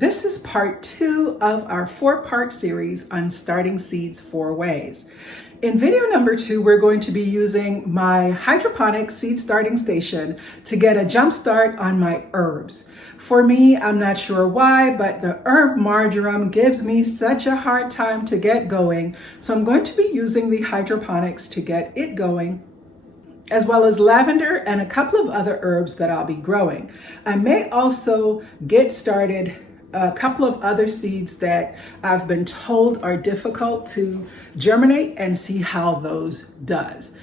This is part 2 of our 4-part series on starting seeds 4 ways. In video number 2, we're going to be using my hydroponic seed starting station to get a jump start on my herbs. For me, I'm not sure why, but the herb marjoram gives me such a hard time to get going. So I'm going to be using the hydroponics to get it going, as well as lavender and a couple of other herbs that I'll be growing. I may also get started a couple of other seeds that I've been told are difficult to germinate and see how those does.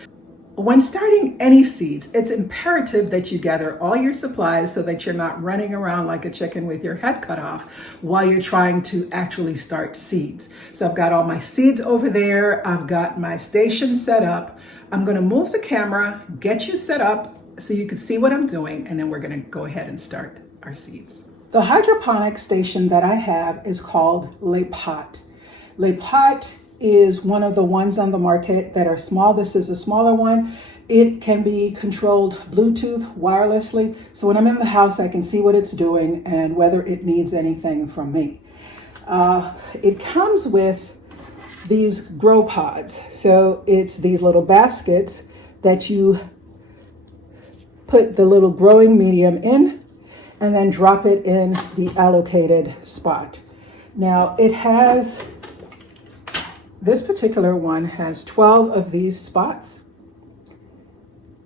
When starting any seeds, it's imperative that you gather all your supplies so that you're not running around like a chicken with your head cut off while you're trying to actually start seeds. So I've got all my seeds over there. I've got my station set up. I'm going to move the camera, get you set up so you can see what I'm doing, and then we're going to go ahead and start our seeds. The hydroponic station that I have is called Le Pot. Le Pot is one of the ones on the market that are small. This is a smaller one. It can be controlled Bluetooth wirelessly. So when I'm in the house, I can see what it's doing and whether it needs anything from me. It comes with these grow pods. So it's these little baskets that you put the little growing medium in and then drop it in the allocated spot. Now this particular one has 12 of these spots,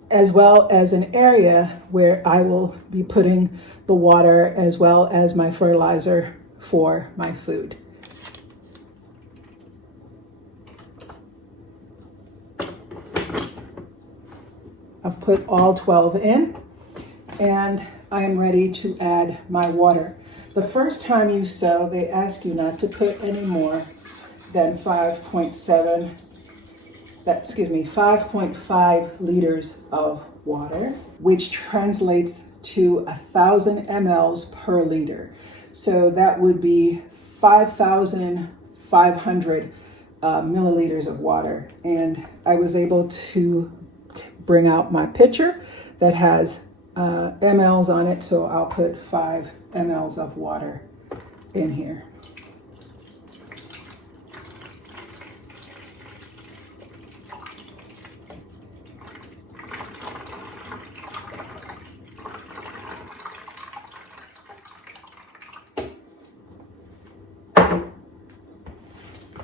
as well as an area where I will be putting the water as well as my fertilizer for my food. I've put all 12 in, and I am ready to add my water. The first time you sow, they ask you not to put any more than 5.5 liters of water, which translates to 1,000 mLs per liter. So that would be 5,500 milliliters of water. And I was able to bring out my pitcher that has mLs on it, so I'll put 5 mLs of water in here.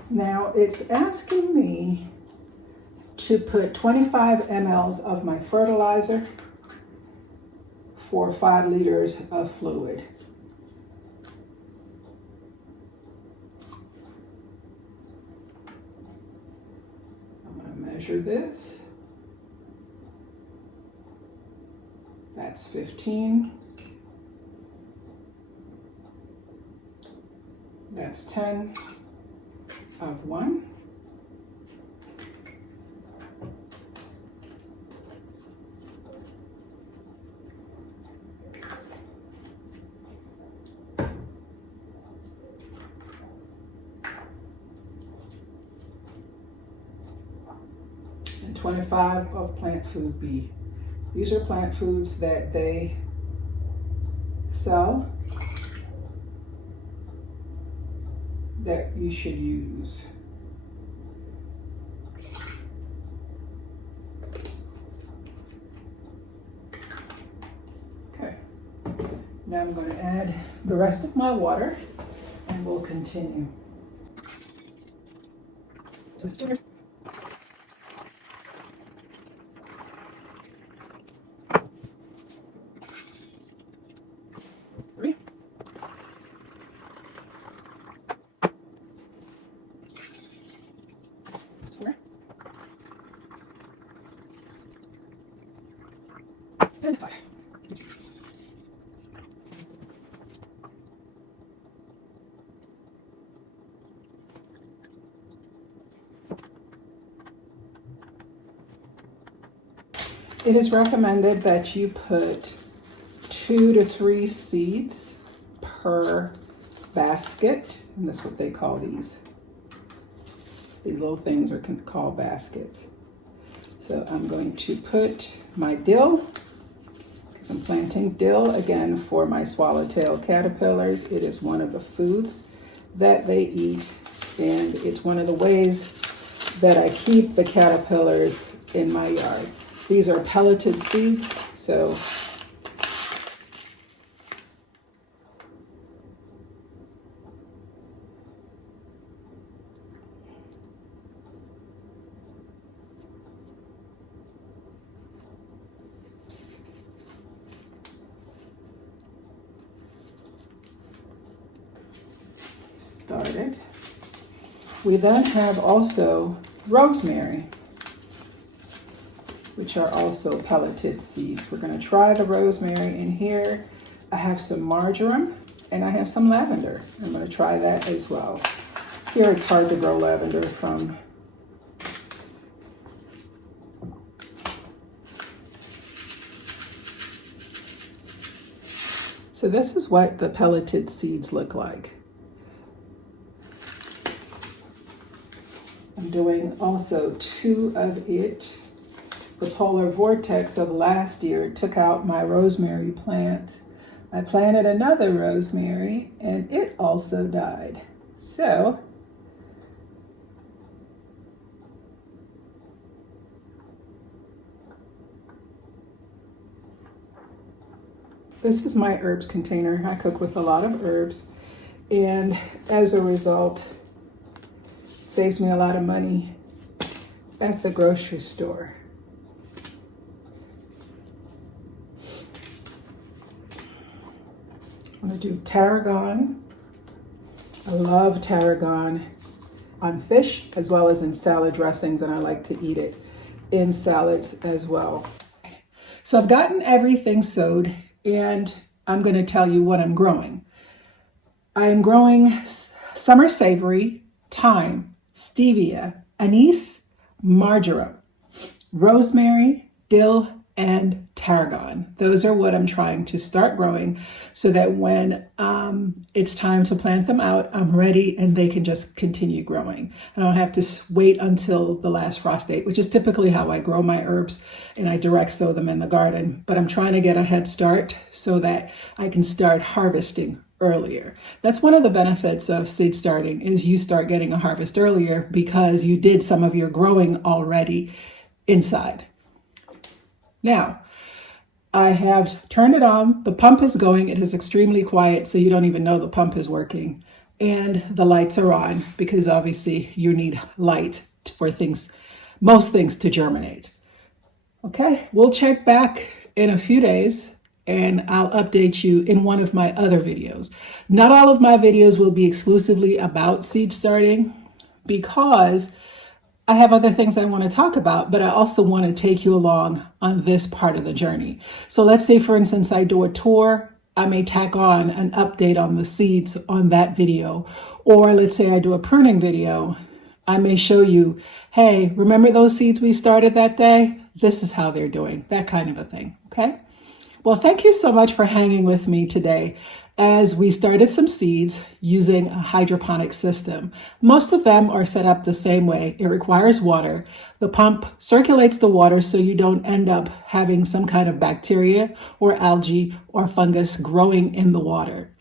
Now it's asking me to put 25 mLs of my fertilizer for 5 liters of fluid. I'm going to measure this. That's 15. That's 10 of 1. And 25 of plant food B. These are plant foods that they sell that you should use. Okay, now I'm going to add the rest of my water and we'll continue. And 5. It is recommended that you put 2 to 3 seeds per basket, and that's what they call these. These little things are called baskets. So I'm going to put my dill. I'm planting dill again for my swallowtail caterpillars. It is one of the foods that they eat, and it's one of the ways that I keep the caterpillars in my yard. These are pelleted seeds, so started. We then have also rosemary, which are also pelleted seeds. We're going to try the rosemary in here. I have some marjoram and I have some lavender. I'm going to try that as well. Here it's hard to grow lavender from. So this is what the pelleted seeds look like. I'm doing also 2 of it. The polar vortex of last year took out my rosemary plant. I planted another rosemary and it also died. So this is my herbs container. I cook with a lot of herbs, and as a result, saves me a lot of money at the grocery store. I'm going to do tarragon. I love tarragon on fish as well as in salad dressings, and I like to eat it in salads as well. So I've gotten everything sowed, and I'm going to tell you what I'm growing. I am growing summer savory, thyme, stevia, anise, marjoram, rosemary, dill, and tarragon. Those are what I'm trying to start growing so that when it's time to plant them out, I'm ready and they can just continue growing. I don't have to wait until the last frost date, which is typically how I grow my herbs, and I direct sow them in the garden. But I'm trying to get a head start so that I can start harvesting earlier. That's one of the benefits of seed starting, is you start getting a harvest earlier because you did some of your growing already inside. Now, I have turned it on. The pump is going. It is extremely quiet, so you don't even know the pump is working. And the lights are on because obviously you need light for things, most things to germinate. Okay, we'll check back in a few days and I'll update you in one of my other videos. Not all of my videos will be exclusively about seed starting because I have other things I want to talk about, but I also want to take you along on this part of the journey. So let's say, for instance, I do a tour. I may tack on an update on the seeds on that video. Or let's say I do a pruning video. I may show you, hey, remember those seeds we started that day? This is how they're doing, that kind of a thing, okay? Well, thank you so much for hanging with me today as we started some seeds using a hydroponic system. Most of them are set up the same way. It requires water. The pump circulates the water so you don't end up having some kind of bacteria or algae or fungus growing in the water.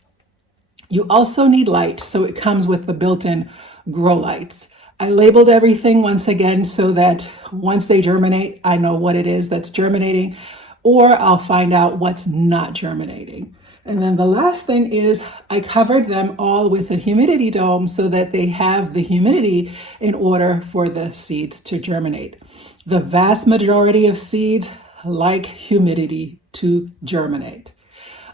You also need light, so it comes with the built-in grow lights. I labeled everything once again so that once they germinate, I know what it is that's germinating, or I'll find out what's not germinating. And then the last thing is I covered them all with a humidity dome so that they have the humidity in order for the seeds to germinate. The vast majority of seeds like humidity to germinate.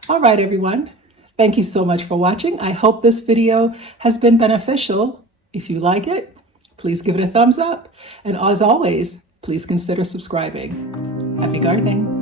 All right, everyone. Thank you so much for watching. I hope this video has been beneficial. If you like it, please give it a thumbs up. And as always, please consider subscribing. Happy gardening.